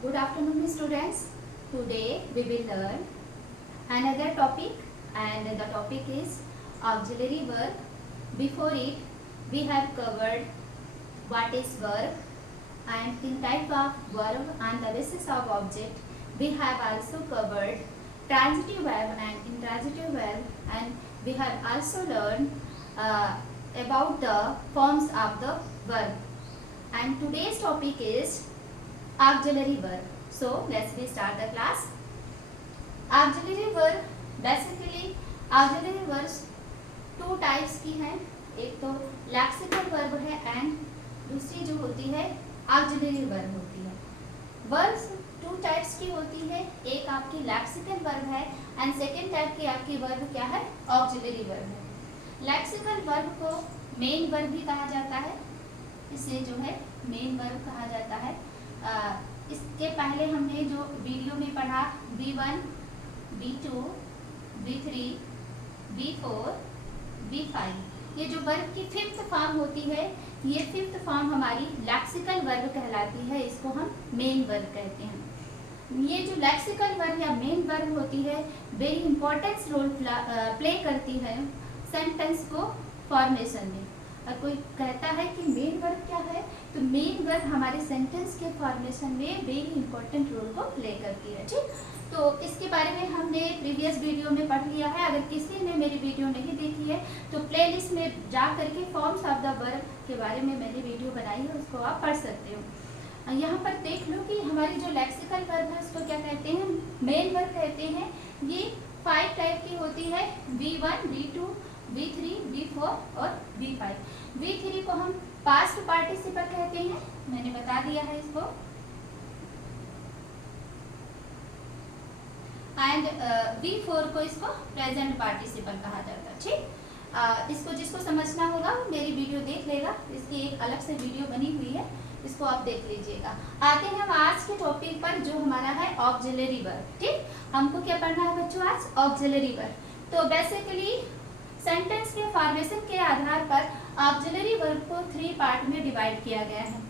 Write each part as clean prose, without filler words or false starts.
Good afternoon, students. Today we will learn another topic, and the topic is auxiliary verb. Before it, we have covered what is verb and in type of verb and the basis of object. We have also covered transitive verb and intransitive verb, and we have also learned about the forms of the verb. And today's topic is auxiliary verb. So let's start the class. Auxiliary verb, basically auxiliary verbs two types की हैं. एक तो lexical verb है and दूसरी जो होती है auxiliary verb होती है. वर्ब्स टू टाइप्स की होती है. एक आपकी लेक्सिकल वर्ब है एंड सेकेंड टाइप की आपकी वर्ब क्या है, ऑक्सिलरी वर्ब है. लेक्सिकल वर्ब को मेन वर्ब भी कहा जाता है. इसे जो है मेन वर्ब कहा जाता है. इसके पहले हमने जो वीडियो में पढ़ा B1, B2, B3, B4, B5, ये जो वर्ब की फिफ्थ फॉर्म होती है, ये फिफ्थ फॉर्म हमारी लेक्सिकल वर्ब कहलाती है. इसको हम मेन वर्ब कहते हैं. ये जो लेक्सिकल वर्ब या मेन वर्ब होती है वेरी इंपॉर्टेंट रोल प्ले करती है सेंटेंस को फॉर्मेशन में. और कोई कहता है कि मेन वर्ब क्या है, तो मेन वर्ब हमारे सेंटेंस के फॉर्मेशन में वेरी इंपॉर्टेंट रोल को प्ले करती है. ठीक, तो इसके बारे में हमने प्रीवियस वीडियो में पढ़ लिया है. अगर किसी ने मेरी वीडियो नहीं देखी है तो प्लेलिस्ट में जा करके फॉर्म्स ऑफ द वर्ब के बारे में मैंने वीडियो बनाई है, उसको आप पढ़ सकते हो. यहाँ पर देख लो कि हमारी जो लेक्सिकल वर्ब है उसको क्या कहते हैं, मेन वर्ब कहते हैं. ये 5 टाइप की होती है, B1, B2, B3, B4 और B5. B3 को हम पास्ट पार्टिसिपल कहते हैं, मैंने बता दिया है इसको. एंड B4 को इसको प्रेजेंट पार्टिसिपल कहा जाता है. ठीक, इसको जिसको समझना होगा मेरी वीडियो देख लेगा. इसकी एक अलग से वीडियो बनी हुई है, इसको आप देख लीजिएगा. आते हैं हम आज के टॉपिक पर जो हमारा है ऑक्सिलरी वर्ब. ठीक, हमको क्या पढ़ना है बच्चों आज, ऑक्सिलरी वर्ब. तो बेसिकली सेंटेंस के फॉर्मेशन के आधार पर ऑक्सिलरी वर्ब को 3 पार्ट में डिवाइड किया गया है.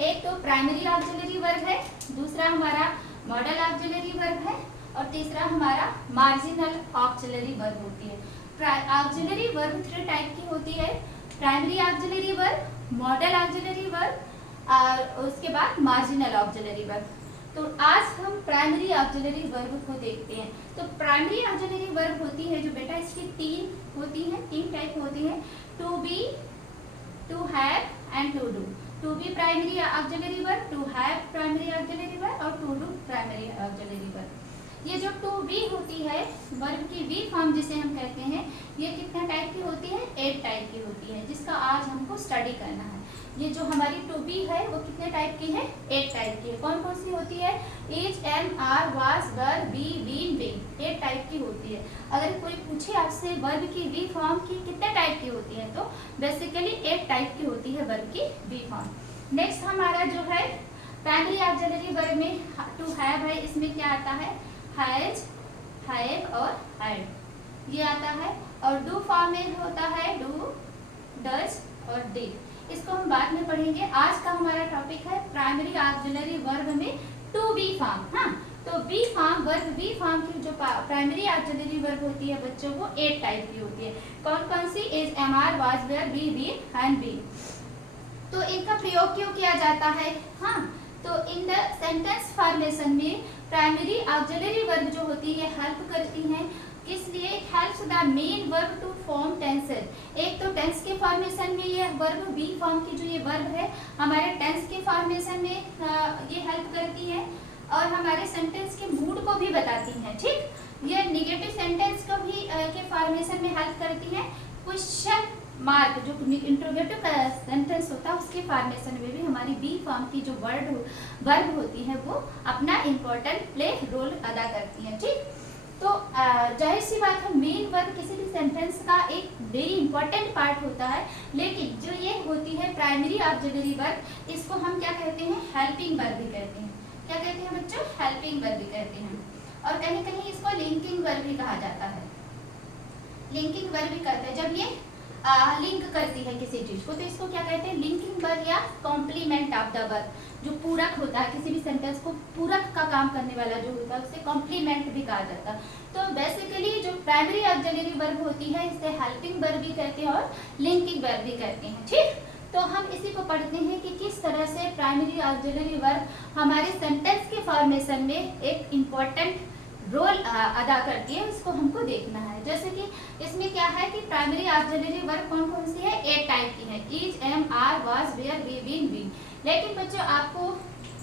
एक तो प्राइमरी ऑक्सिलरी वर्ब है, दूसरा हमारा मॉडल ऑक्सिलरी वर्ब है और तीसरा हमारा मार्जिनल ऑक्सिलरी वर्ब होती है. ऑक्सिलरी वर्ब 3 टाइप की होती है, primary auxiliary verb, model auxiliary verb और उसके बाद मार्जिनल ऑक्सिलरी वर्ब. तो आज हम प्राइमरी ऑक्सिलरी वर्ब को देखते हैं. तो प्राइमरी ऑक्सिलरी वर्ब होती है जो बेटा इसकी 3 होती है, 3 टाइप होती है, to be, to have and to do. To be primary auxiliary verb, to have primary auxiliary verb और to do primary auxiliary verb. ये जो टू बी होती है वर्ब की बी फॉर्म जिसे हम कहते हैं, ये कितने टाइप की होती है, 8 टाइप की होती है, जिसका आज हमको स्टडी करना है. ये जो हमारी टू बी है वो कितने टाइप की है, 8 टाइप की है. कौन कौन सी होती है, is, am, are, was, were, be, been, been, 8 type की होती है. अगर कोई पूछे आपसे वर्ब की बी फॉर्म की कितने टाइप की होती है, तो बेसिकली 8 टाइप की होती है वर्ब की बी फॉर्म. नेक्स्ट हमारा जो है प्राइमरी ऑक्सिलरी वर्ब में टू हैव है, इसमें क्या आता है, हैज, हैव और हैड ये आता है. और डू फॉर्म में होता है डू, डज और डिड. इसको हम बाद में पढ़ेंगे. आज का हमारा टॉपिक है प्राइमरी ऑक्सिलरी वर्ब में टू बी फॉर्म. हाँ, तो be form verb be form की जो प्राइमरी ऑक्सिलरी वर्ब होती है बच्चों को 8 टाइप की होती है. कौन कौन सी, is, am, are, was, were, be, been and be. तो इनका प्रयोग क्यों किया जाता है. हाँ, तो इन द सेंटेंस फॉर्मेशन में प्राइमरी ऑक्सिलरी वर्ब जो होती है हेल्प करती हैं. किस लिए, helps the main verb to form tenses. एक तो टेंस के फॉर्मेशन में ये वर्ब बी फॉर्म की जो ये वर्ब है हमारे टेंस के फॉर्मेशन में ये हेल्प करती है और हमारे सेंटेंस के मूड को भी बताती हैं. ठीक, ये निगेटिव सेंटेंस को भी के फॉर्मेशन में हेल्प करती है. क्वेश्चन मार्क जो इंट्रोगेटिव सेंटेंस होता है उसके फॉर्मेशन में भी हमारी बी फॉर्म की जो वर्ब होती है वो अपना इम्पोर्टेंट प्ले रोल अदा करती है. ठीक, तो जाहिर सी बात है मेन वर्ब किसी भी सेंटेंस का एक वेरी इंपॉर्टेंट पार्ट होता है, लेकिन जो ये होती है प्राइमरी ऑक्सिलरी वर्ब इसको हम क्या कहते हैं, हेल्पिंग वर्ब भी कहते हैं. क्या कहते हैं बच्चों, हेल्पिंग वर्ब भी कहते हैं. और कहीं कहीं इसको लिंकिंग वर्ब भी कहा जाता है. लिंकिंग वर्ब भी कहते हैं. जब ये लिंक करती है किसी चीज को, तो इसको क्या कहते हैं, लिंकिंग वर्ब या कॉम्प्लीमेंट ऑफ द वर्ब। जो पूरक होता है, किसी भी सेंटेंस को पूरक का काम करने वाला जो होता है उसे कॉम्प्लीमेंट भी कहा जाता है। तो बेसिकली जो प्राइमरी ऑक्सिलरी वर्ब होती है इसे हेल्पिंग वर्ब भी कहते हैं और लिंकिंग वर्ब भी कहते हैं। ठीक, तो हम इसी को पढ़ते हैं कि किस तरह से प्राइमरी ऑक्सिलरी वर्ब हमारे सेंटेंस के फॉर्मेशन में एक इम्पोर्टेंट रोल अदा करती है, इसको हमको देखना है। जैसे कि इसमें क्या है कि प्राइमरी ऑक्सिलरी वर्ब कौन कौन सी है, 8 टाइप की है, is, am, are, was, were, be, been, been. लेकिन बच्चों आपको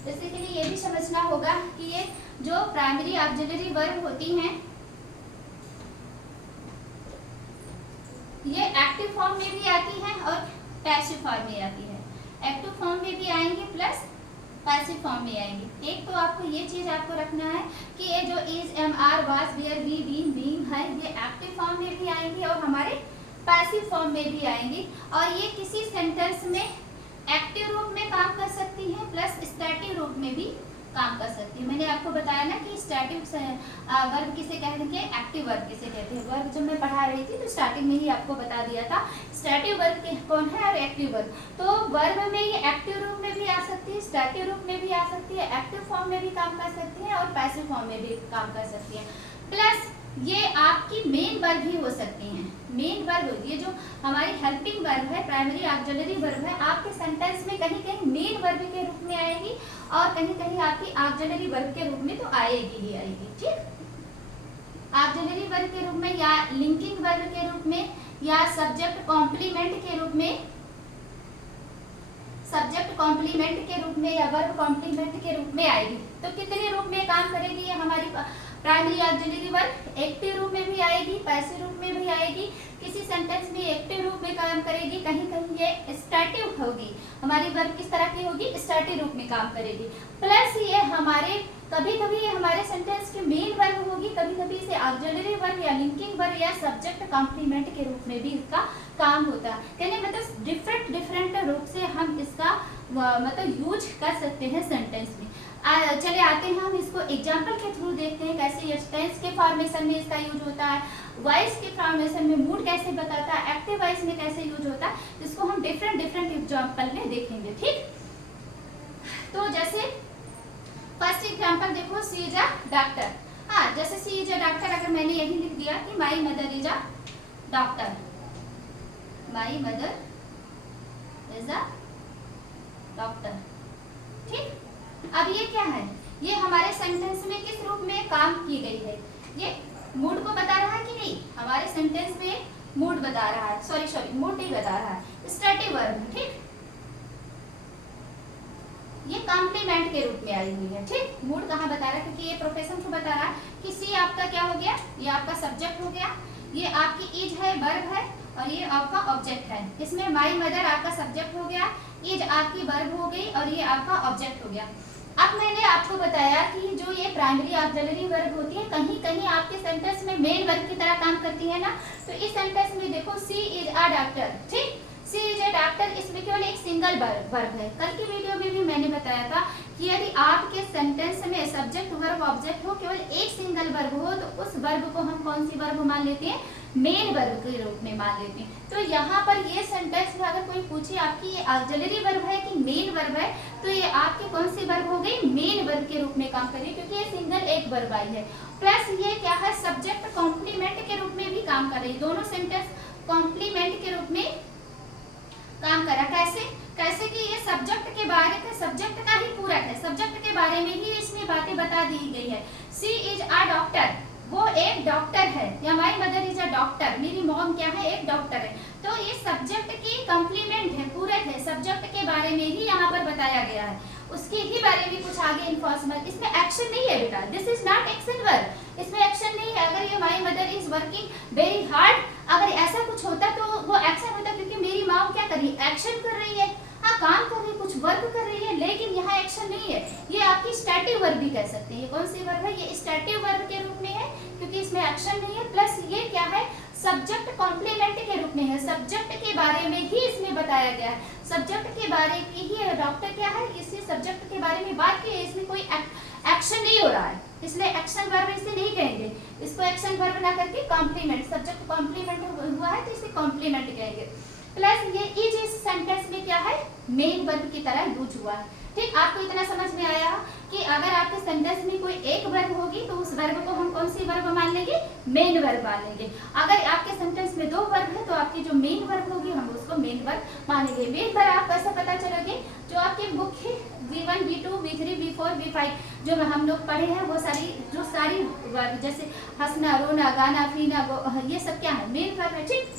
बेसिकली ये भी समझना होगा कि ये जो प्राइमरी ऑक्सिलरी वर्ब होती हैं ये एक्टिव फॉर्म में भी आती हैं और पैसिव फॉर्म में आती है। एक्टिव फॉर्म में भी आएंगी प्लस पैसिव फॉर्म में आएंगी। एक तो आपको ये चीज आपको रखना है कि ये जो is, am, are, was, were, be, been, being है ये एक्टिव फॉर्म में भी आएंगी और हमारे पैसिव फॉर्म में भी आएंगी। और ये किसी सेंटेंस में एक्टिव रूप में काम कर सकती है प्लस स्टैटिक रूप में भी काम कर सकती है। मैंने आपको बताया ना कि स्टैटिक वर्ब किसे कहते हैं, एक्टिव वर्ब किसे कहते हैं। वर्ब जब मैं पढ़ा रही थी तो स्टार्टिंग में ही आपको बता दिया था स्टैटिक वर्ब कौन है और एक्टिव वर्ब। तो वर्ब में ये एक्टिव रूप में भी आ सकती है, स्टैटिक रूप में भी आ सकती है, एक्टिव फॉर्म में भी काम कर सकती है और पैसिव फॉर्म में भी काम कर सकती है। प्लस ये आपकी मेन वर्ब भी हो सकती हैं। मेन वर्ब ये जो हमारी हेल्पिंग वर्ब है, प्राइमरी ऑक्सिलरी वर्ब है, आपके सेंटेंस में कहीं कहीं मेन वर्ब के रूप में आएगी और कहीं कहीं आपकी ऑक्सिलरी वर्ब के रूप में तो आएगी ही आएगी। ठीक, ऑक्सिलरी वर्ब के रूप में या लिंकिंग वर्ब के रूप में या सब्जेक्ट कॉम्प्लीमेंट के रूप में, सब्जेक्ट कॉम्प्लीमेंट के रूप में या वर्ब कॉम्प्लीमेंट के रूप में आएगी। तो कितने रूप में काम करेगी ये हमारी प्राइमरी ऑक्सिलरी वर्ब, एक्टिव रूप में भी आएगी, पैसिव रूप में भी आएगी। किसी सेंटेंस में एक्टिव रूप में काम करेगी, कहीं कहीं ये स्टैटिक होगी, हमारी वर्ब किस तरह की होगी, स्टैटिक रूप में काम करेगी। प्लस ये हमारे कभी कभी ये हमारे सेंटेंस की मेन वर्ब होगी, कभी कभी इसे ऑक्सिलरी वर्ब या लिंकिंग वर्ब या सब्जेक्ट कॉम्प्लीमेंट के रूप में भी इसका काम होता है। कहने मतलब डिफरेंट रूप से हम इसका मतलब यूज कर सकते हैं सेंटेंस में। चले आते हैं हम इसको एग्जाम्पल के थ्रू देखते हैं कैसे ये टेंस के फॉर्मेशन में इसका यूज होता है, वॉइस के फॉर्मेशन में मूड कैसे बताता है, एक्टिव वॉइस में कैसे यूज होता है, इसको हम डिफरेंट एग्जाम्पल में देखेंगे। ठीक, तो जैसे फर्स्ट एग्जाम्पल देखो, सी इज अ डॉक्टर। हाँ, जैसे सी इज अ डॉक्टर अगर मैंने यही लिख दिया कि my mother is a doctor, my mother is a doctor. ठीक, अब ये क्या है, ये हमारे सेंटेंस में किस रूप में काम की गई है, ये मूड को बता रहा है कि नहीं, हमारे सेंटेंस में मूड बता रहा है, सॉरी मूड नहीं बता रहा है, स्टैटिक वर्ब। ठीक, ये कॉम्प्लीमेंट के रूप में आई हुई है। ठीक, मूड कहाँ बता रहा है, क्योंकि ये प्रोफेशन को बता रहा है कि सी आपका क्या हो गया, ये आपका सब्जेक्ट हो गया, ये आपकी इज है वर्ब है और ये आपका ऑब्जेक्ट है। इसमें माई मदर आपका सब्जेक्ट हो गया, इज आपकी वर्ब हो गई और ये आपका ऑब्जेक्ट हो गया। अब मैंने आपको बताया कि जो ये प्राइमरी ऑक्सिलरी वर्ब होती है कहीं कहीं आपके सेंटेंस में मेन वर्ब की तरह काम करती है ना, तो इस सेंटेंस में देखो सी इज अ डॉक्टर। ठीक, सी इज अ डॉक्टर, इसमें केवल एक सिंगल वर्ब है। कल की वीडियो में भी मैंने बताया था कि यदि आपके सेंटेंस में सब्जेक्ट वर्ब ऑब्जेक्ट हो, केवल एक सिंगल वर्ब हो, तो उस वर्ब को हम कौन सी वर्ब मान लेते हैं, मेन वर्ब के रूप में मान लेते हैं। तो यहाँ पर ये सेंटेंस में अगर कोई पूछे आपकी ये ऑक्सिलरी वर्ब है कि मेन वर्ब है, तो ये आपकी कौन सी वर्ब हो गई, मेन वर्ब के रूप में काम करेगी, क्योंकि ये सिंगल एक वर्ब आई है। प्लस ये क्या है, सब्जेक्ट कॉम्प्लीमेंट के रूप में भी काम कर रही है। दोनों सेंटेंस कॉम्प्लीमेंट के रूप में काम कर रहा है। कैसे कि ये सब्जेक्ट के बारे में, सब्जेक्ट का ही पूरक है, सब्जेक्ट के बारे में ही इसमें बातें बता दी गई है। सी इज अ डॉक्टर, वो एक डॉक्टर है, या my mother is a doctor, मेरी मॉम क्या है, एक डॉक्टर है। तो ये सब्जेक्ट की कॉम्प्लीमेंट है, पूरक है, सब्जेक्ट के बारे में ही यहाँ पर बताया गया है, उसके ही बारे में कुछ आगे इन्फॉर्मेशन। इसमें एक्शन नहीं है बेटा, this is not action verb, इसमें एक्शन नहीं है। अगर ये my mother is working very hard, अगर ऐसा कुछ होता तो वो एक्शन होता, क्योंकि मेरी माँ क्या कर रही है, एक्शन कर रही है, हाँ काम कर रही है, कुछ वर्क कर रही है, लेकिन यहाँ एक्शन नहीं है। ये आपकी स्टैटिक वर्ब भी कह सकते हैं। कौन सी वर्ब है, ये स्टैटिक वर्ब के रूप में है, क्योंकि इसमें एक्शन नहीं है। प्लस ये क्या है, सब्जेक्ट कॉम्प्लीमेंट के रूप में है, सब्जेक्ट के बारे में ही इसमें बताया गया है, सब्जेक्ट के बारे की ही डॉक्टर क्या है, इसी सब्जेक्ट के बारे में बात की है, इसमें कोई एक्शन नहीं हो रहा है, इसलिए एक्शन वर्ब इसे नहीं कहेंगे, इसको एक्शन वर्ब ना करके कॉम्प्लीमेंट, सब्जेक्ट कॉम्प्लीमेंट हुआ है तो इसे कॉम्प्लीमेंट कहेंगे। प्लस ये इज इस सेंटेंस में क्या है, मेन वर्ब की तरह यूज हुआ है। ठीक, आपको इतना समझ में आया कि अगर आपके सेंटेंस में कोई एक वर्ब होगी तो उस वर्ब को हम कौन सी वर्ब मान लेंगे, मेन वर्ब मान लेंगे। अगर आपके सेंटेंस में 2 वर्ब है तो आपकी जो मेन वर्ब होगी हम उसको मेन वर्ब मानेंगे। मेन वर्ब आप कैसे पता चलोगे, जो आपके मुख्य V1 V2 V3 V4 V5 जो हम लोग पढ़े हैं वो सारी वर्ब, जैसे हंसना, रोना, गाना, पीना, ये सब क्या है, मेन वर्ब है। ठीक,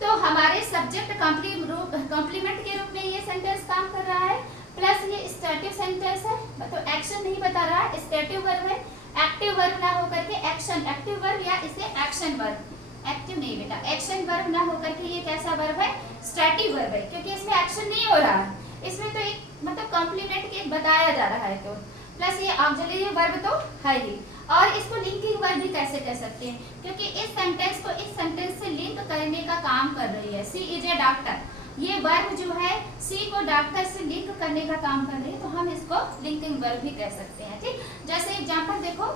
तो हमारे सब्जेक्ट कॉम्प्लीमेंट के रूप में ये सेंटेंस काम कर रहा है। प्लस ये स्टैटिक सेंटेंस है, मतलब एक्शन नहीं बता रहा है, स्टैटिक वर्ब है, एक्टिव वर्ब ना होकर के एक्शन, एक्टिव वर्ब या इसे एक्शन वर्ब, एक्टिव नहीं बेटा, एक्शन वर्ब ना होकर के ये कैसा वर्ब है, स्टैटिक वर्ब है, क्योंकि इसमें एक्शन नहीं हो रहा है, इसमें तो एक मतलब कॉम्प्लीमेंट के बताया जा रहा है। तो प्लस ये ऑक्सिलरी वर्ब तो है ही, और इसको लिंकिंग वर्ब भी कैसे कह सकते हैं, क्योंकि इस सेंटेंस को इस सेंटेंस से लिंक करने का काम कर रही है। सी इज ए डॉक्टर, ये वर्ब जो है सी को डॉक्टर से लिंक करने का काम कर रही है, तो हम इसको लिंकिंग वर्ब भी कह सकते हैं। ठीक, जैसे एग्जांपल देखो,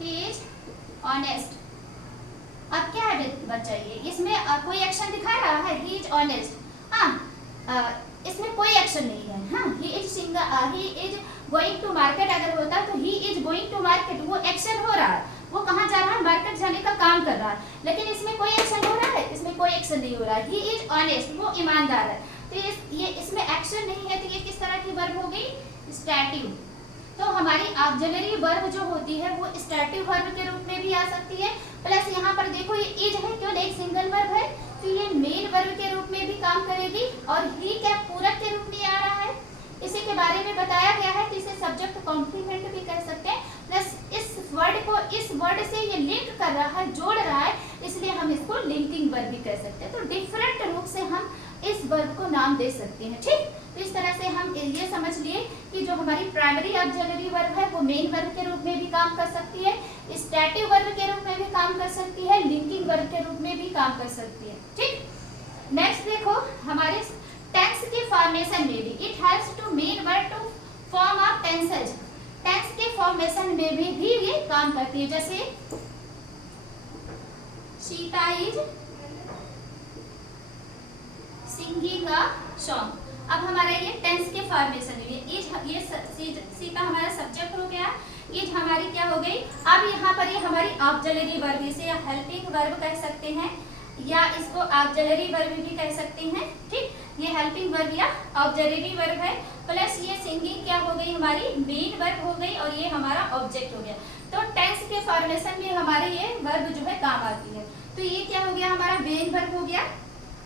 ही इज ऑनेस्ट, अब क्या है बच्चा, ये इसमें कोई एक्शन दिखा रहा है, ही इज ऑनेस्ट, हाँ इसमें कोई एक्शन नहीं है। हाँ, he is going to market अगर होता तो he is going to market, वो एक्शन हो रहा है, वो कहाँ जा रहा है, मार्केट जाने का काम कर रहा है, लेकिन इसमें कोई एक्शन हो रहा है, इसमें कोई एक्शन नहीं हो रहा है। ही इज ऑनेस्ट, वो ईमानदार है, तो ये इसमें एक्शन नहीं है, तो ये किस तरह की वर्ब हो गई, स्टैटिव। तो हमारी ऑक्सिलरी वर्ब जो होती है वो स्टैटिव वर्ब के रूप में भी आ सकती है। प्लस यहाँ पर देखो ये इज है, केवल एक सिंगल वर्ब है, तो ये मेन वर्ब के रूप में भी काम करेगी, और ही क्या पूरक के रूप में आ रहा है, इसी के बारे में बताया गया है, तो इसे सब्जेक्ट कॉम्प्लीमेंट भी कह सकते हैं। प्लस इस वर्ड को इस वर्ड से ये लिंक कर रहा है, जोड़ रहा है, इसलिए हम इसको लिंकिंग वर्ब भी कह सकते हैं। तो डिफरेंट रूप से हम इस वर्ब को नाम दे सकते हैं। ठीक, तो इस तरह से हम ये समझ लिए कि जो हमारी प्राइमरी ऑक्सिलरी वर्ब है वो मेन वर्ब के रूप में भी काम कर सकती है, स्टैटिव वर्ब के रूप में भी काम कर सकती है, लिंकिंग वर्ब के रूप में भी काम कर सकती है। ठीक, नेक्स्ट देखो, हमारे टेंस के फॉर्मेशन में भी it helps to main verb to form of tenses, tense के फॉर्मेशन में भी ये काम करती है। जैसे Sita is singing a song, अब हमारा ये टेंस के फॉर्मेशन में ये सीता हमारा सब्जेक्ट हो गया, इज हमारी क्या हो गई, अब यहाँ पर ये हमारी ऑक्सिलरी वर्ब, इसे हेल्पिंग वर्ब कह सकते हैं या इसको ऑक्सिलरी वर्ब भी कह सकते हैं। ठीक, ये हेल्पिंग वर्ब या ऑक्सिलरी वर्ब है। प्लस ये सिंगिंग क्या हो गई, हमारी मेन वर्ब हो गई, और ये हमारा ऑब्जेक्ट हो गया। तो टेंस के फॉर्मेशन में हमारे ये वर्ब जो है काम आती है। तो ये क्या हो गया, हमारा मेन वर्ब हो गया,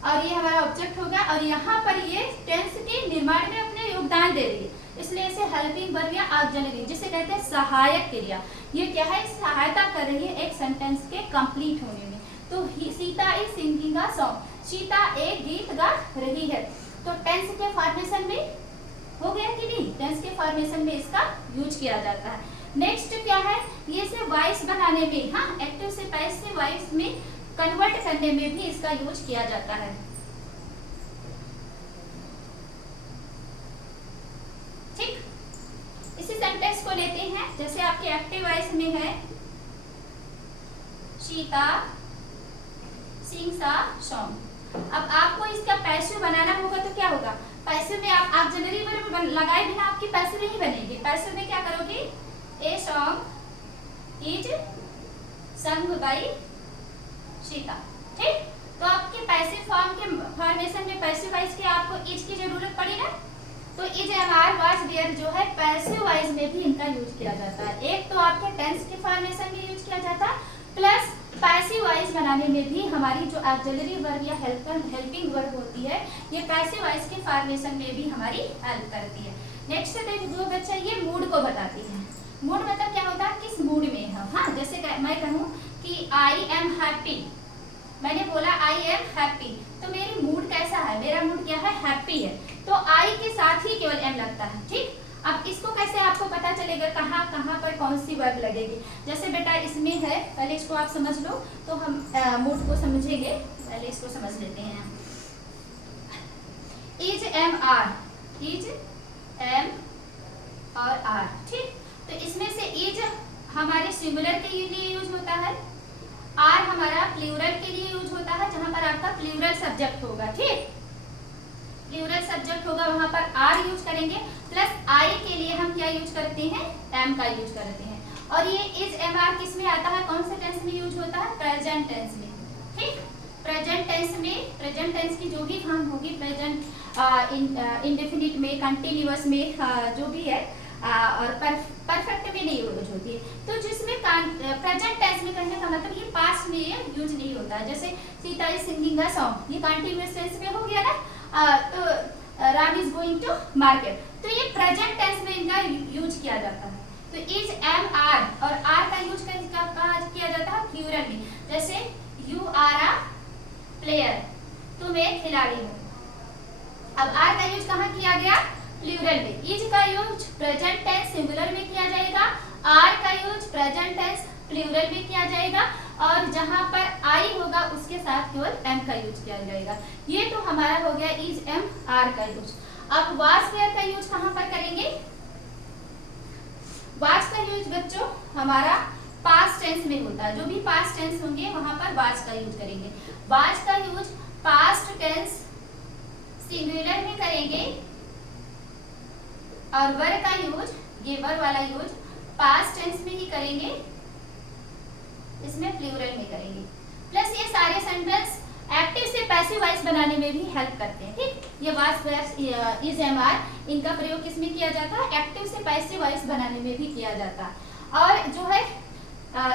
और ये हमारा ऑब्जेक्ट हो गया, और यहाँ पर ये टेंस के निर्माण में अपने योगदान दे रही है, इसलिए इसे हेल्पिंग वर्ब या ऑक्सिलरी जिसे कहते हैं सहायक क्रिया, ये क्या है, सहायता कर रही है एक सेंटेंस के कंप्लीट होने में। तो Sita is singing a song, Sita एक गीत गा रही है, तो टेंस के फॉर्मेशन में हो गया कि नहीं, टेंस के फॉर्मेशन में इसका यूज किया जाता है। नेक्स्ट क्या है, ये से वॉइस बनाने में, हाँ एक्टिव से पैसिव वॉइस में कन्वर्ट करने में भी इसका यूज किया जाता है। ठीक, इसी सेंटेंस को लेते हैं, जैसे आपके एक्टिव वॉइस में है सीता सिंग्स अ सॉन्ग। अब आपको इसका पैसिव बनाना होगा तो क्या होगा, पैसिव में आप ऑक्सिलरी वर्ब लगाए बिना आपकी पैसिव नहीं बनेगी। पैसिव में क्या करोगे, a song is sung by Sita. ठीक, तो आपके पैसिव फॉर्म के फॉर्मेशन में पैसिव वॉइस के आपको इज की जरूरत पड़ी ना, तो इज एमआर वाज देयर जो है पैसिव वॉइस में भी इनका यूज किया जाता है। एक तो आपके टेंस के फॉर्मेशन में यूज किया जाता है, प्लस पैसिव वॉइस बनाने में भी हमारी जो ऑक्सिलरी वर्ब या हेल्पिंग वर्ब होती है ये पैसिव वॉइस के फॉर्मेशन में भी हमारी हेल्प करती है। नेक्स्ट देखो बच्चा, ये मूड को बताती है। मूड मतलब क्या होता है, किस मूड में है। हाँ, जैसे मैं कहूँ कि आई एम हैप्पी, मैंने बोला आई एम हैप्पी, तो मेरी मूड कैसा है, मेरा मूड क्या है, हैप्पी है, तो आई के साथ ही केवल एम लगता है। ठीक, अब इसको कैसे आपको पता चलेगा कहाँ कहाँ पर कौन सी वर्ब लगेगी। जैसे बेटा इसमें है, पहले इसको आप समझ लो तो हम मूड को समझेंगे, पहले इसको समझ लेते हैं। Is am are, is am और आर, ठीक। तो इसमें से इज हमारे सिंगुलर के लिए यूज होता है, आर हमारा प्लूरल के लिए यूज होता है, जहां पर आपका प्लूरल सब्जेक्ट होगा, ठीक। प्लूरल सब्जेक्ट होगा वहां पर आर यूज करेंगे। प्लस आई के लिए हम क्या यूज करते हैं, एम का यूज करते हैं। और ये इज एम आर किस में आता है, कौन से टेंस में यूज होता है, प्रेजेंट टेंस में, ठीक। प्रेजेंट टेंस में, प्रेजेंट टेंस की जो भी फॉर्म होगी, प्रेजेंट इंडेफिनिट में, कंटिन्यूअस में, जो भी है, और परफेक्ट में नहीं यूज होती है। तो जिसमें प्रेजेंट टेंस में कहने का मतलब ये पास्ट में यूज नहीं होता है। जैसे Sita is singing a song, ये कंटिन्यूअस टेंस में हो गया ना। तो Ram is going to market, तो ये प्रेजेंट टेंस में इनका यूज किया जाता है। तो इज एम आर और आर का यूज किया जाता है प्लूरल में। जैसे यू आर अ प्लेयर, तुम एक खिलाड़ी हो। अब आर का यूज कहाँ किया गया, प्लूरल में। इज का यूज प्रेजेंट टेंस सिंगुलर में किया जाएगा, आर का यूज प्रेजेंट टेंस प्लूरल में किया जाएगा, और जहां पर आई होगा उसके साथ केवल एम का यूज किया जाएगा। ये तो हमारा हो गया इज एम आर का यूज। अब वाज वेयर का यूज कहां पर करेंगे, वाज का यूज बच्चों हमारा पास्ट टेंस में होता है। जो भी पास्ट टेंस होंगे वहां पर वाज का यूज करेंगे। वाज का यूज पास्ट टेंस सिंगुलर में करेंगे, और वर का यूज, ये वर वाला यूज पास्ट टेंस में ही करेंगे, इसमें प्लूरल में करेंगे। प्लस ये सारे सेंटेंस एक्टिव से पैसिव वॉइस बनाने में भी हेल्प करते हैं, ठीक। ये was were is am are, इनका प्रयोग किसमें किया जाता है, एक्टिव से पैसिव वॉइस बनाने में भी किया जाता है। और जो है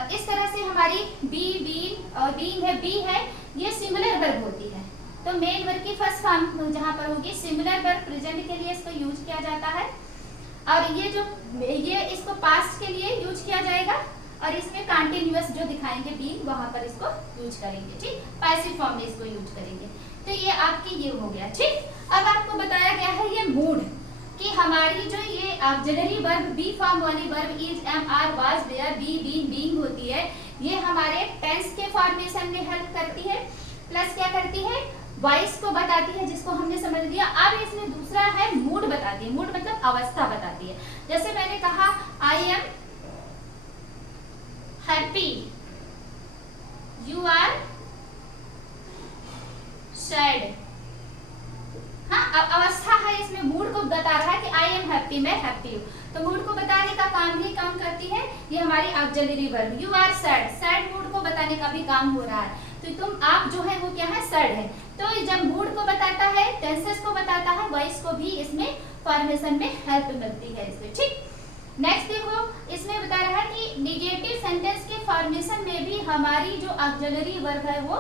इस तरह से हमारी बी, बीन और बीइंग है, बी है, ये सिंगुलर वर्ब होती है। तो मेन वर्ब की फर्स्ट फॉर्म जहां पर होगी, सिंगुलर वर्ब प्रेजेंट के लिए इसको यूज किया जाता है। और ये इसको पास्ट के लिए यूज किया जाएगा, और इसमें कंटिन्यूअस जो दिखाएंगे बी, वहां पर इसको यूज करेंगे, ठीक। पैसिव फॉर्म में इसको यूज करेंगे। तो ये आपकी ये हो गया, ठीक। अब आपको बताया गया है ये मूड, कि हमारी जो ये ऑक्सिलरी वर्ब बी फॉर्म वाली verb is am are was were be been being होती है, ये हमारे टेंस के फॉर्मेशन में हेल्प करती है। प्लस क्या करती है, वॉइस को बताती है, जिसको हमने समझ लिया। अब इसमें दूसरा है मूड बताती है। मूड मतलब अवस्था बताती है। जैसे मैंने कहा I am happy, you are sad. हाँ, अब अवस्था है, इसमें मूड को बता रहा है कि आई एम हैप्पी, मैं हैप्पी हूँ। तो मूड को बताने का काम ही काम करती है ये हमारी auxiliary verb. You are sad, sad mood को बताने का भी काम हो रहा है। तो आप जो है वो क्या है, सैड है। तो जब मूड को बताता है, टेंसेस को बताता है, वॉइस को भी इसमें फॉर्मेशन में हेल्प मिलती है इसमें, ठीक। नेक्स्ट देखो, इसमें बता रहा है कि नेगेटिव सेंटेंस के फॉर्मेशन में भी हमारी जो ऑक्सिलरी वर्ब है वो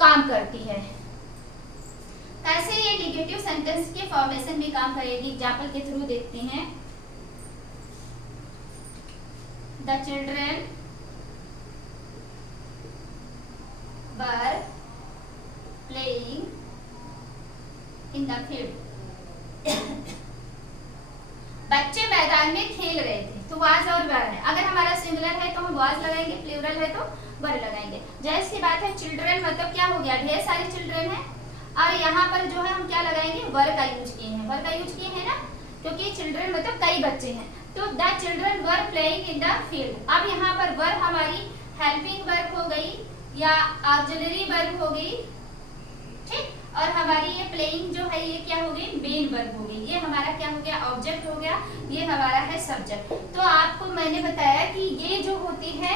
काम करती है। कैसे ये नेगेटिव सेंटेंस के फॉर्मेशन में काम करेगी, एग्जाम्पल के थ्रू देखते हैं। The children were playing in the field. बच्चे मैदान में खेल रहे थे। तो वाज और वर है। अगर हमारा सिंगुलर है तो हम वाज लगाएंगे, प्लूरल है तो वर लगाएंगे। जैसे की बात है, चिल्ड्रन मतलब क्या हो गया, ढेर सारे चिल्ड्रन है, और यहाँ पर जो है हम क्या लगाएंगे, वर का यूज किए हैं। वर का यूज किए हैं ना, क्योंकि चिल्ड्रन मतलब कई बच्चे हैं। तो the children were playing in the field. अब यहाँ पर वर हमारी हेल्पिंग वर्ब हो गई या ऑक्सिलरी वर्ब हो गई, ठीक। और हमारी ये प्लेइंग जो है ये क्या हो गई, मेन वर्ब हो गई। ये हमारा क्या हो गया, ऑब्जेक्ट हो गया। ये हमारा है सब्जेक्ट। तो आपको मैंने बताया कि ये जो होती है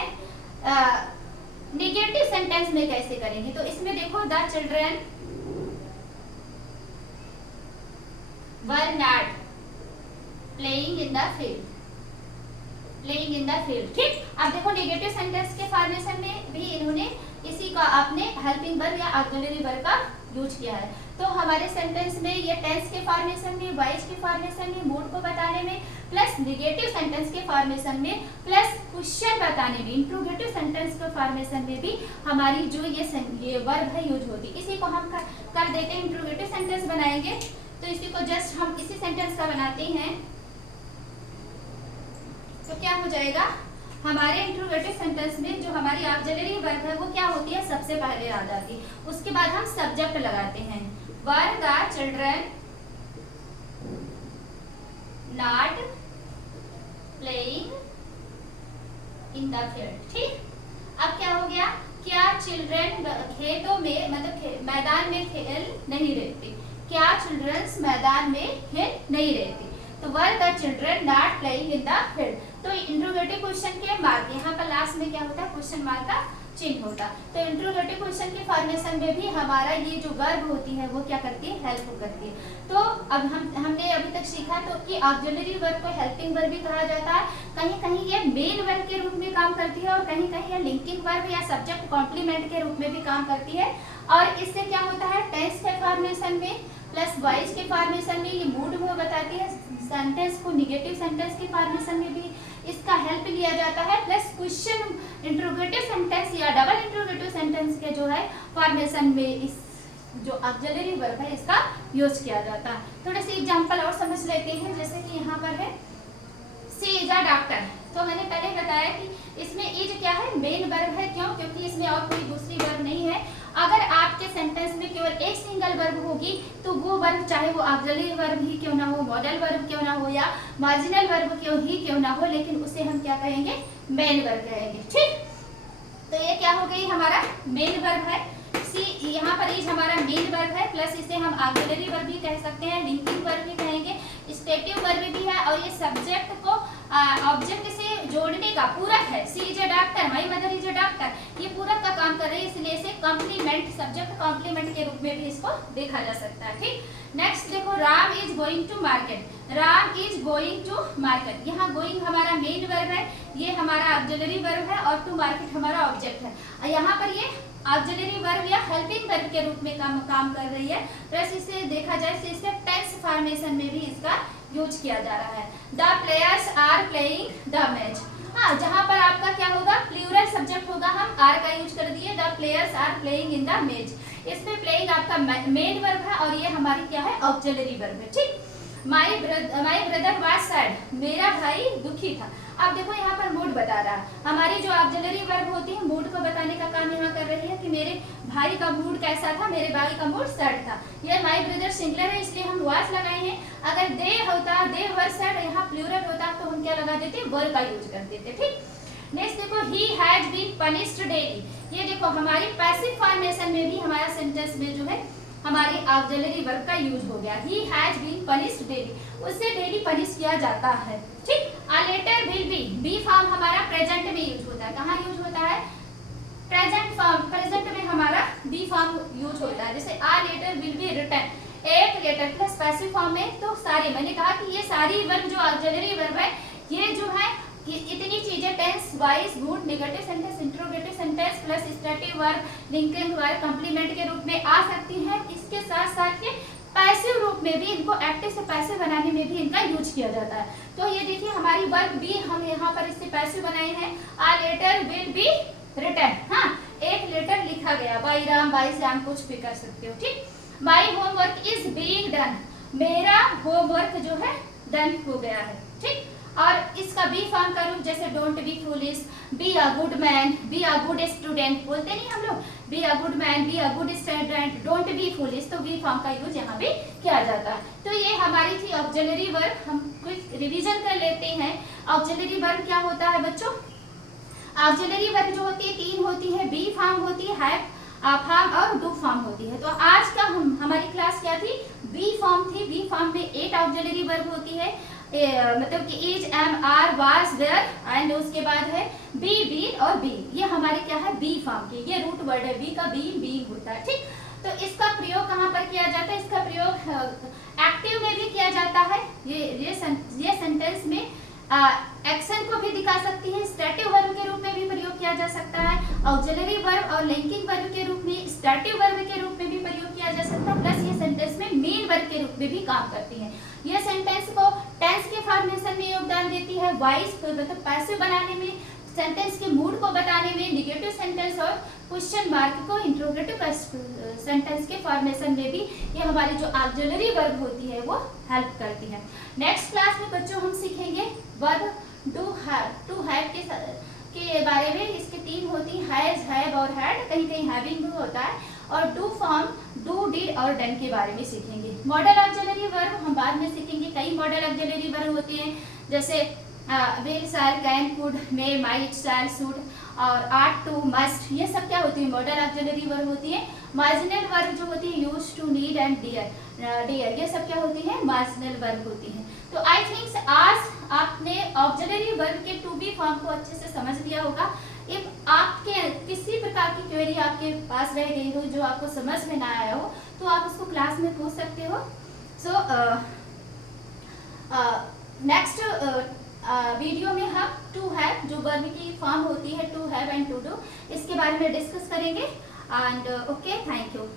नेगेटिव सेंटेंस में कैसे करेंगे। तो इसमें देखो, the children were not playing in the field, playing in the field, ठीक। अब देखो, नेगेटिव सेंटेंस के फॉर्मेशन में भी इन्होंने इसी का अपने हेल्पिंग वर्ब या ऑक्सिलरी वर्ब का यूज किया है। तो हमारे सेंटेंस में ये टेंस के फॉर्मेशन में, वॉइस के फॉर्मेशन में, मूड को बताने में, प्लस नेगेटिव सेंटेंस के फॉर्मेशन में, प्लस क्वेश्चन बताने में, इंट्रोगेटिव सेंटेंस के फॉर्मेशन में भी हमारी जो ये वर्ब है यूज होती है। इसी को हम कर देते हैं, इंट्रोगेटिव सेंटेंस बनाएंगे। तो इसी को जस्ट हम इसी सेंटेंस का बनाते हैं। तो क्या हो जाएगा, हमारे इंट्रोगेटिव सेंटेंस में जो हमारी ऑक्सिलरी वर्ब है वो क्या होती है, सबसे पहले आ जाती है। उसके बाद हम सब्जेक्ट लगाते हैं। Were the children not playing in the field. ठीक, अब क्या हो गया, क्या चिल्ड्रन खेतों में मतलब मैदान में खेल नहीं रहते, क्या चिल्ड्रंस मैदान में खेल नहीं रहते, तो were the children not playing in the field. तो इंट्रोगेटिव क्वेश्चन के मार्क यहाँ पर लास्ट में क्या होता है, क्वेश्चन मार्क का चिन्ह होता। तो इंट्रोगेटिव क्वेश्चन के फॉर्मेशन में भी हमारा ये जो वर्ब होती है वो क्या करती है, हेल्प करती है। तो अब हमने अभी तक सीखा तो कि ऑक्सिलरी वर्ब को हेल्पिंग वर्ब भी कहा जाता है, कहीं कहीं ये मेन वर्ब के रूप में काम करती है और कहीं कहीं ये लिंकिंग वर्ब या सब्जेक्ट कॉम्प्लीमेंट के रूप में भी काम करती है। और इससे क्या होता है, टेंस के फॉर्मेशन में प्लस वॉइस के फॉर्मेशन में ये मूड वो बताती है, सेंटेंस को निगेटिव सेंटेंस के फॉर्मेशन में भी इसका हेल्प लिया जाता है, प्लस क्वेश्चन इंट्रोगेटिव सेंटेंस या डबल इंट्रोगेटिव सेंटेंस के जो है फॉर्मेशन में इस जो ऑक्सिलरी वर्ब है इसका यूज किया जाता है। थोड़े से एग्जांपल और समझ लेते हैं, जैसे कि यहाँ पर है सी इज अ डॉक्टर। तो मैंने पहले बताया कि इसमें इज क्या है, मेन वर्ब है। क्यों, क्योंकि इसमें और कोई दूसरी वर्ब नहीं है। अगर आपके सेंटेंस में केवल एक सिंगल वर्ब होगी तो वो वर्ब चाहे वो ऑक्सिलरी वर्ब ही क्यों ना हो, मॉडल वर्ब क्यों ना हो या मार्जिनल वर्ब क्यों ना हो, लेकिन उसे हम क्या कहेंगे, मेन वर्ब कहेंगे। ठीक, तो ये क्या हो गई, हमारा मेन वर्ब है। सी यहाँ पर इज हमारा मेन वर्ब है, प्लस इसे हम ऑक्सिलरी वर्ब भी कह सकते हैं, लिंकिंग वर्ब भी कहेंगे, स्टेटिव वर्ब भी है, और ये सब्जेक्ट को ऑब्जेक्ट से जोड़ने का पूरक है। She is a doctor, my mother is a doctor, ये पूरक का काम कर रही है, इसलिए इसे कॉम्प्लीमेंट, सब्जेक्ट कॉम्प्लीमेंट के रूप में भी इसको देखा जा सकता है। ठीक, नेक्स्ट देखो, Ram is going to market, Ram is going to market. यहाँ गोइंग हमारा मेन वर्ब है, ये हमारा ऑक्सिलरी वर्ब है, और टू मार्केट हमारा ऑब्जेक्ट है। यहाँ पर ये ऑक्सिलरी वर्ब या हेल्पिंग वर्ब के रूप में काम कर रही है, प्लस इसे देखा जाए तो इसे टेंस फॉर्मेशन में भी इसका यूज किया जा रहा है। The players are playing the match. हाँ, जहाँ पर आपका क्या होगा, प्लूरल सब्जेक्ट होगा, हम आर का यूज कर दिए, the players are playing in the match. इसमें प्लेइंग आपका मेन वर्ब है और ये हमारी क्या है, ऑक्सिलरी वर्ब है। ठीक, माई ब्रदर वाज सैड, मेरा भाई दुखी था। अब देखो यहाँ पर मूड बता रहा है, हमारी जो ऑक्सिलरी वर्ब होती है मूड को बताने का काम यहाँ कर रही है कि मेरे भाई का मूड कैसा था, मेरे भाई का मूड सैड था। ये माई ब्रदर सिंगुलर है इसलिए हम वाज लगाए हैं। अगर दे होता, दे वर सैड, यहाँ प्लूरल होता तो हम क्या लगा देते, वर का यूज कर देते। ठीक, नेक्स्ट देखो, he has been punished daily. ये देखो हमारी पैसिव फॉर्मेशन में भी हमारा सेंटेंस में जो है हमारी ऑक्सिलरी वर्ब का यूज हो गया। He has been punished daily, उससे डेली पनिश किया जाता है। ठीक, a letter will be form हमारा प्रेजेंट में यूज होता है। कहाँ यूज होता है, प्रेजेंट फॉर्म, प्रेजेंट में हमारा बी फॉर्म यूज होता है। जैसे a letter will be written, एक लेटर प्लस पैसिव फॉर्म में तो सारे, मैंने कहा कि ये सारी वर्ब जो ऑक्सिलरी वर्ब है ये जो है इतनी चीजें tense, voice, mood, negative sentence, interrogative sentence plus stative verb, linking verb, complement के रूप में आ सकती हैं। इसके साथ साथ के पैसिव रूप में भी इनको एक्टिव से पैसिव बनाने में भी इनका यूज किया जाता है। तो ये देखिए हमारी वर्ब भी हम यहाँ पर इससे पैसिव बनाए हैं, a letter will be written. हाँ, एक लेटर लिखा गया, बाई राम, बाई श्याम, कुछ भी कर सकते हो। ठीक, my homework is being done, मेरा होमवर्क जो है डन हो गया है। ठीक, और इसका बी फॉर्म का रूप जैसे don't be foolish, be a good man, be a good student, बोलते नहीं हम लोग, be a good man, be a good student, don't be foolish, तो बी फॉर्म का यूज यहाँ पे किया जाता है। तो ये हमारी थी ऑक्सिलरी वर्ब। हम क्विक रिवीजन कर लेते हैं। ऑक्सिलरी वर्ब क्या होता है बच्चों, ऑक्सिलरी वर्ब जो होती है तीन होती है, बी फॉर्म होती है, हैव फॉर्म और डू फॉर्म होती है। तो आज का हमारी क्लास क्या थी, बी फॉर्म थी। बी फॉर्म में 8 ऑक्सिलरी वर्ब होती है, मतलब कि is, am, are, was, were and उसके बाद है बी, बीन और बी। ये हमारे क्या है, बी फॉर्म की, ये रूट वर्ड है बी का, बीइंग होता है। ठीक, तो इसका प्रयोग कहाँ पर किया जाता है, इसका प्रयोग एक्टिव में भी किया जाता है। ये सेंटेंस में एक्शन को भी दिखा सकती है, स्टैटिव वर्ब के रूप में भी प्रयोग किया जा सकता है, ऑक्सिलरी वर्ब और लिंकिंग वर्ब के रूप में, स्टैटिव वर्ब के रूप में भी प्रयोग किया जा सकता है, प्लस ये सेंटेंस में मेन वर्ब के रूप में भी काम करती है। ये सेंटेंस को टेंस के फॉर्मेशन में योगदान देती है, वॉइस मतलब पैसिव बनाने में, सेंटेंस के मूड को बताने में, नेगेटिव सेंटेंस और क्वेश्चन मार्क को इंट्रोगेटिव सेंटेंस के फॉर्मेशन में भी ये हमारी जो ऑक्सिलरी वर्ब होती है वो हेल्प करती है। नेक्स्ट क्लास में बच्चों हम सीखेंगे verb do have, to have के बारे में। इसके 3 होती है, हैज, हैव और हैड, कहीं कहीं हैविंग भी होता है। और डू फॉर्म, डू, डिड और डन के बारे में सीखेंगे। मॉडल ऑक्सिलरी वर्ब हम बाद में सीखेंगे। कई मॉडल ऑक्सिलरी वर्ब होते हैं, जैसे will shall can could may might shall should और आर्ट टू मस्ट, ये सब क्या होती है? मॉडल ऑक्सिलरी वर्ब होती है। मार्जिनल वर्ब जो होती है used to, need and dare, ये सब क्या होती है? मार्जिनल वर्ब होती है। तो आई थिंक्स आज आपने ऑक्सिलरी वर्ब के टू बी फॉर्म को अच्छे से समझ लिया होगा। इफ आपके किसी प्रकार की क्वेरी आपके पास रह गई हो जो आपको समझ में ना आया हो तो आप उसको क्लास में पूछ सकते हो। सो नेक्स्ट वीडियो में हम टू हैव जो वर्ब की फॉर्म होती है to have and to do, इसके बारे में डिस्कस करेंगे। And okay, thank you.